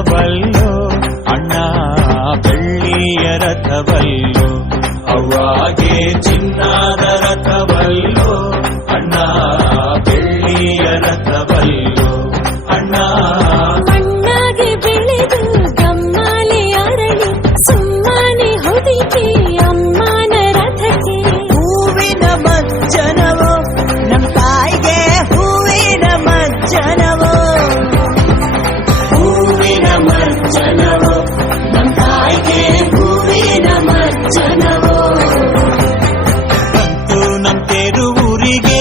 ರಥವಲ್ಲೋ ಅಣ್ಣ ಬೆಳ್ಳಿಯ ರಥವಲ್ಲೋ ಅವ್ವಾಗೆ ಚಿನ್ನದ ರಥವಲ್ಲೋ ಅಣ್ಣ ಬೆಳ್ಳಿಯ ರಥವಲ್ಲೋ ಅಣ್ಣ ಮಣ್ಣಾಗೆ ಬೆಳೆದು ಗಮ್ಮಾಲೆ ಅರಳಿ ಸುಮ್ಮನೆ ಹೊದಿಕೆ ಅಮ್ಮನ ರಥಕ್ಕೆ ಹೂವಿನ ಮಜ್ಜನವೋ ನಮ್ ತಾಯಿಗೆ ಹೂವಿನ ಮಜ್ಜನವೋ ಹೂವಿನ ಮಜ್ಜನವೋ ನಮ್ ತಾಯಿಗೆ ಹೂವಿನ ಮಜ್ಜನವೋ ಬಂತು ನಮ್ ತೇರೂರಿಗೆ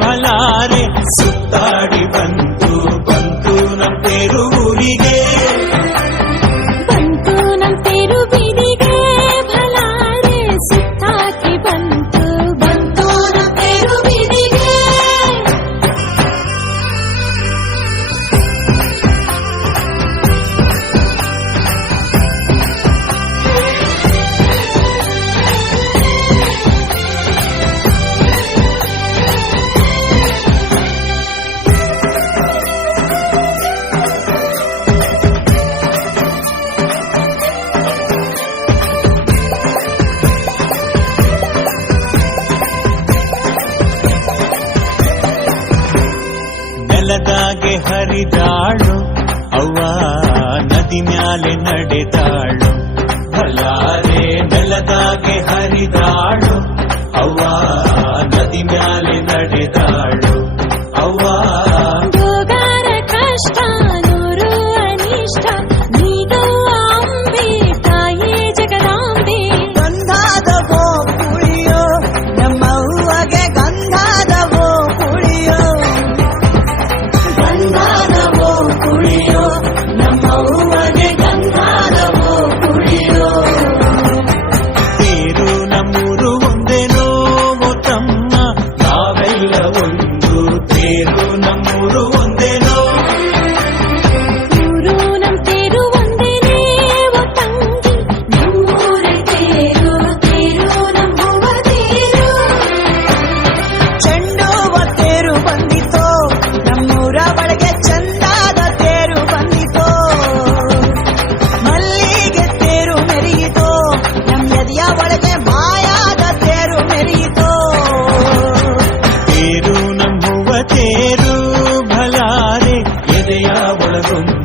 ಬಲಾರೆ ಸುತ್ತಾಡಿ ಬಂತು ನಮ್ ತೇರೂರಿಗೆ ಬಂತು ನಮ್ ತೇರು ಬೀದಿಗೆ ಭಲಾರೆ ಸುತ್ತಾಕಿ ಬಂತು ನಮ್ ತೇರು ಬೀದಿಗೆ ನೆಲದಾಗೆ ಹರಿದಾಳು ಅವ್ವ ನದಿ ಮ್ಯಾಲೆ ನಡೆದಾಳು ಬಲ್ಲಾರೆ ನೆಲದಾಗೆ ಹರಿದಾಳು ಅವ್ವ ನದಿ ಮ್ಯಾಲೆ ನಡೆದಾಳು ಅವ್ವ ಗೋಗಾರ ಕಷ್ಟ ನೂರು ಅನಿಷ್ಟ ನೀಗವ್ವ ಅಂಬೆ ತಾಯೇ ಜಗದಾಂಬೆ ಗಂಧಾದವೋ ಕುಳಿಯೋ ನಮ್ಮವ್ವಗೆ ಗಂಧಾದವೋ ಕುಳಿಯೋ ಗಂಧಾದವೋ ಕುಳಿಯೋ ನಮ್ಮವ್ವಗೆ ಗಂಧಾದವೋ ಕುಳಿಯೋ ತೇರು ನಮ್ಮೂರು ಒಂದೇನೋ ತಮ್ಮ ನಾವೆಲ್ಲ ಒಂದು ತೇರು ನಮ್ಮೂರು ಒಂದೇನೋ ಊರು ನಮ್ ತೇರು ಒಂದೇನೇ ಓ ತಂಗಿ ನಮ್ಮೂರ ತೇರು ನಮ್ಮವ್ವ ತೇರು ಚೆಂಡುವ ತೇರು ಬಂದಿತೋ ನಮ್ಮೂರ ಒಳಗೆ ಚಂದಾದ ತೇರು ಬಂದಿತೋ ಮಲ್ಲಿಗೆ ತೇರು ಮೆರೆಯಿತೋ ನಮ್ ಎದೆಯ ಒಳಗೆ ಮಾಯಾದ ತೇರು ಮೆರೆಯಿತೋ ತೇರು ನಮ್ಮವ್ವ ತೇರು ಬಲಾರೆ ಎದೆಯ ಒಳಗೊಂದು